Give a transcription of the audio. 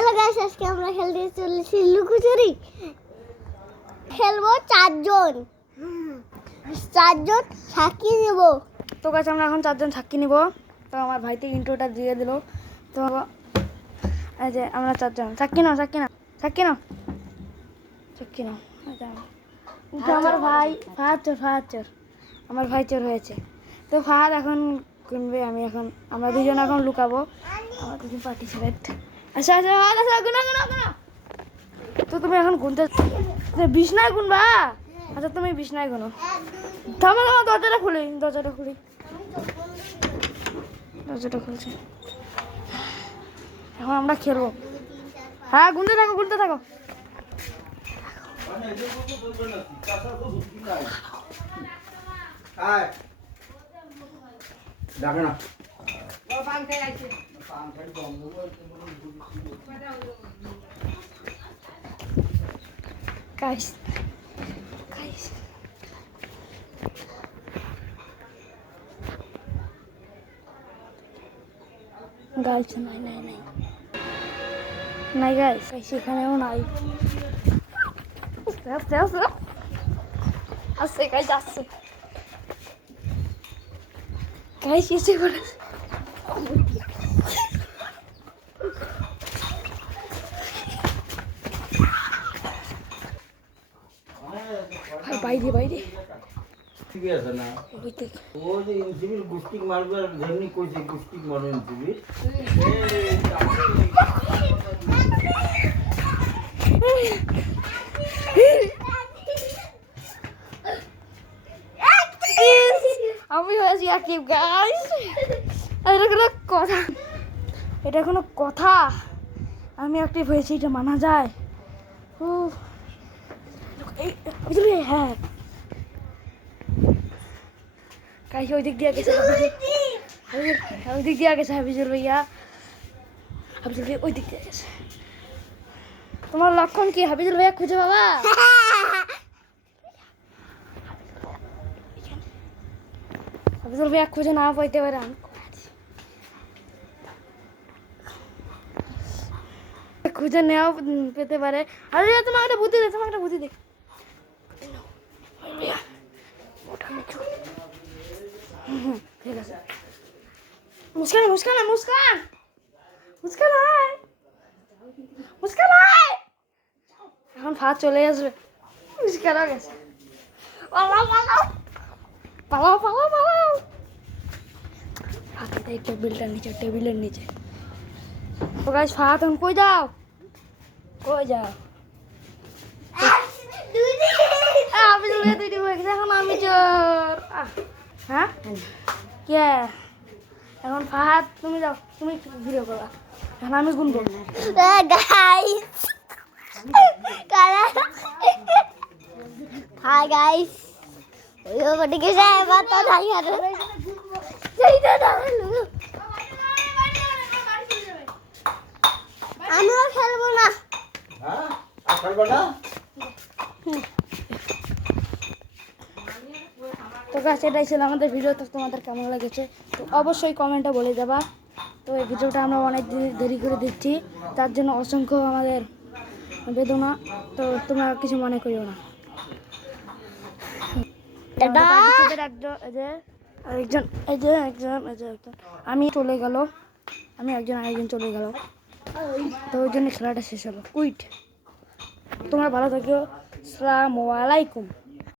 Hello guys, আজকে আমরা খেলতে চলেছি লুকোচুরি। খেলবো চারজন সাক্ষী নেব। তো গাছ আমরা এখন চারজন সাক্ষী নিব। তো আমার ভাইতে ইন্ট্রোটা দিয়ে দিল। তো এই যে আমরা চারজন সাক্ষী নাও। কিন্তু আমার ভাই ফাহাদ চোর আমার ভাই চোর হয়েছে। তো ফাহাদ এখন গুনবে, আমরা দুজন এখন লুকাবো। আমার দুজন পার্টিসিপেট। আচ্ছা গুনা। তো তুমি এখন গুনতে বিছনায় গুনবা। আচ্ছা তুমি বিছনায় গুনো। থামো দরজাটা খুলছি। এখন আমরা খেলবো। হ্যাঁ গুনতে থাকো। Guys. নাই গাইস এখানেও নাই। আসছে গাইস এসে করে বাইরে ঠিক আছে না ও যে ইনসিবির গুস্টিক মারবে যেমনি কইছে গুস্টিক মারো ইনসিবির আমি হয়েছি আকিব গাইস। এটা কোনো কথা আমি অ্যাক্টিভ হয়েছি, এটা মানা যায়? হ্যাঁ গাইস ওই দিক দিয়ে গেছে হাবিজুর ভাইয়া ওই দিক দিয়ে গেছে। তোমার লক্ষণ কি হাবিজুর ভাইয়া খুঁজে বাবা? হাবিজুর ভাইয়া খুঁজে না পাইতে পারে আমি খুঁজে নেওয়া পেতে পারে। আরে তোমার একটা বুদ্ধি দে ঠিক আছে। মুস্কান এখন ফাঁদ চলে আসবে। মুস্কানও গেছে। পালাও টেবিলের নিচে। তো গাইস ফাঁদ এখন কই যাও এখন আমি চোর। হ্যাঁ কে এখন ফাহাদ তুমি যাও, তুমি ভিডিও করবা, এখন আমি গুনবো। হাই গাইস, আমিও খেলবো না। তো গাছ এটাই ছিল আমাদের ভিডিও। তো তোমাদের কেমন লেগেছে তো অবশ্যই কমেন্টে বলে যাবা। তো এই ভিডিওটা আমরা অনেক দেরি করে দিচ্ছি, তার জন্য অসংখ্য আমাদের বেদনা। তো তোমরা কিছু মনে করিও না। আমি চলে গেল, আরেকজন চলে গেল। তো ওই জন্য খেলাটা শেষ হলো। কুইট। তোমরা ভালো থাকো। আসসালামু আলাইকুম।